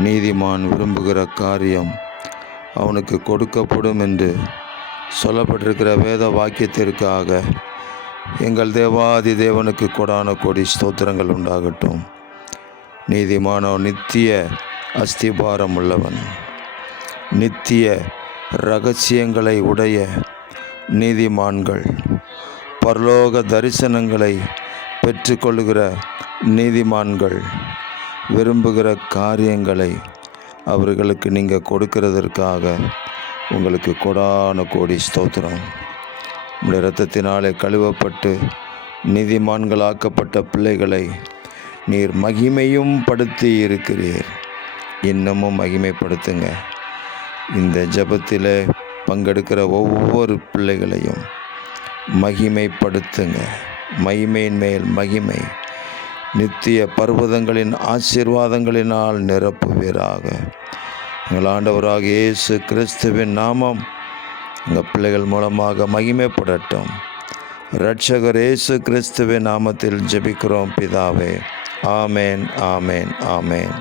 நீதிமான் விரும்புகிற காரியம் அவனுக்கு கொடுக்கப்படும் என்று சொல்லப்பட்டிருக்கிற வேத வாக்கியத்திற்காக எங்கள் தேவாதி தேவனுக்கு கொடான கோடி ஸ்தோத்திரங்கள் உண்டாகட்டும். நீதிமானோ நித்திய அஸ்திபாரம் உள்ளவன், நித்திய இரகசியங்களை உடைய நீதிமான்கள், பரலோக தரிசனங்களை பெற்றுக்கொள்கிற நீதிமான்கள் விரும்புகிற காரியங்களை அவர்களுக்கு நீங்கள் கொடுக்கிறதற்காக உங்களுக்கு கொடான கோடி ஸ்தோத்திரம். உங்களுடைய இரத்தத்தினாலே கழுவப்பட்டு நீதிமான்களாக்கப்பட்ட பிள்ளைகளை நீர் மகிமையும் படுத்தி இருக்கிறீர். இன்னமும் மகிமைப்படுத்துங்க. இந்த ஜெபத்தில் பங்கெடுக்கிற ஒவ்வொரு பிள்ளைகளையும் மகிமைப்படுத்துங்க. மகிமையின் மேல் மகிமை, நித்திய பர்வதங்களின் ஆசீர்வாதங்களினால் நிரப்புவீராக. எங்கள் ஆண்டவராக இயேசு கிறிஸ்துவின் நாமம் எங்கள் பிள்ளைகள் மூலமாக மகிமைப்படட்டும். இரட்சகர் இயேசு கிறிஸ்துவின் நாமத்தில் ஜெபிக்கிறோம் பிதாவே. ஆமேன், ஆமேன், ஆமேன்.